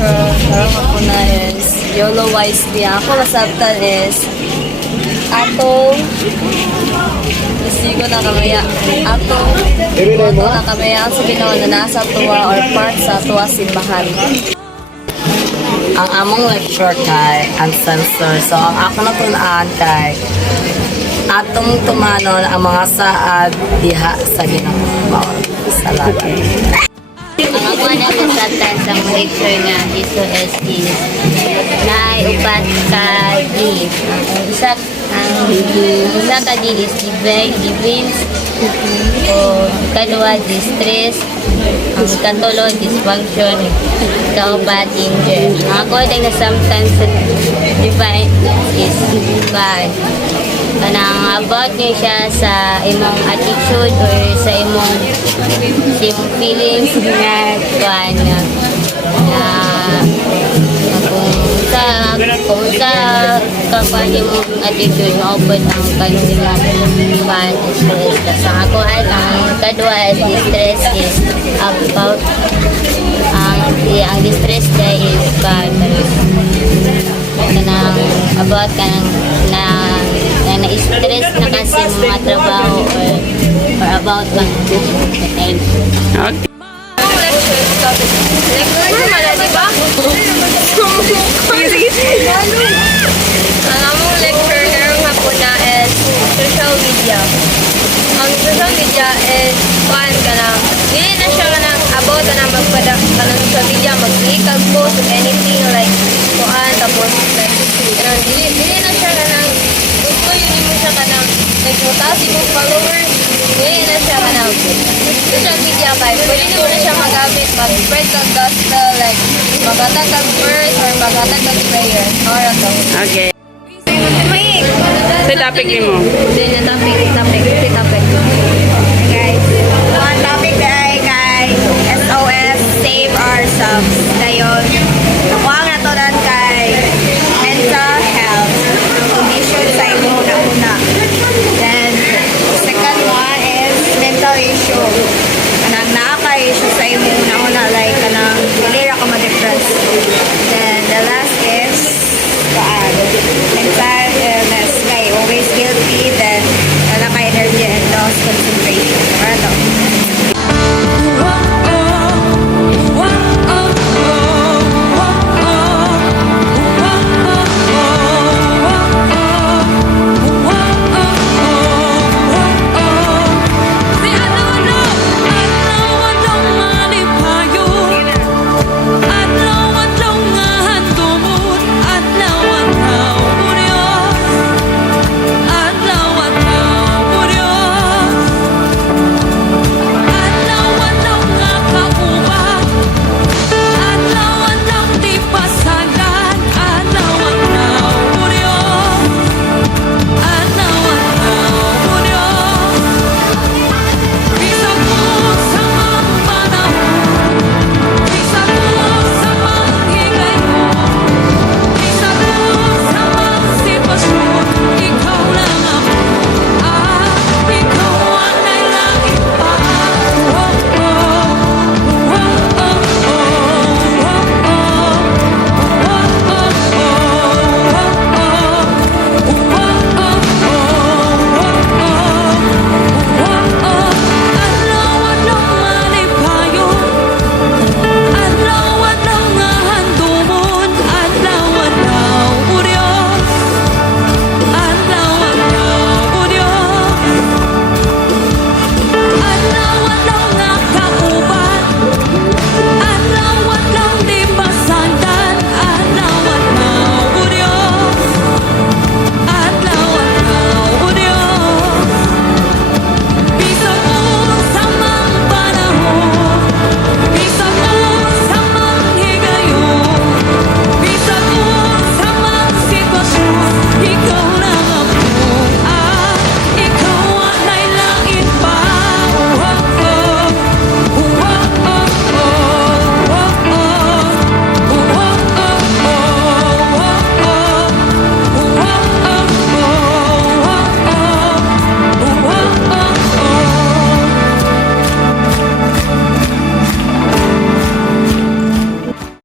Karong ako na is YOLO wisely. Ako na subtitle is atong isigo na kamaya. Atong na kamaya sa Ginoo na nasa tuwa or part sa tuwa simbahan. Ang among lecture kay ancestor. So ang ako na tunaan kay atong tumanon ang mga saad diha sa Ginoo. Salamat. Ang ako na kasatan sa lecture nga SOS is naiupat ka di. Ang isa ka di is divines o kadua distress, ang ikatulo dysfunction, ikaw-upat danger. Ang ako din na sometimes divine is bad. Kanang about niyo siya sa imong attitude or sa imong feelings na kuan na kung sa kakuan imong attitude maupod ang kanila kuan stress. Sa ako ay ang kadua is stress is about ang distress kay is kanang about kanang na-stress na kasi mga trabaho or about lang. Okay. Lecture naman, di ba? Ang among lecture karong hapon na is social media. Ang social media is kuan ka na, dili na siya ka na about na magpada ka ng social media, mag-click kag post of anything like kuan, tapos like, dili na siya ka na, gusto yun mo siya ka na, like, mutasi mo followers, dili na siya ka na, social media kay, pwede mo na siya magamit, mag-spread kag gospel, like, magatag kag verse or magatag kag prayer. Or to. Okay. Sa topic mo. Hindi na topic. Guys, ang topic ay kay SOS, Save Ourselves. Dayon, ako ang naturan kay mental health, condition sa imo na una. Then, second one is mental issue. Kanang nakaka-issue sa imo na una, like kanang dili ra ka ma-depress. Then, the last is mental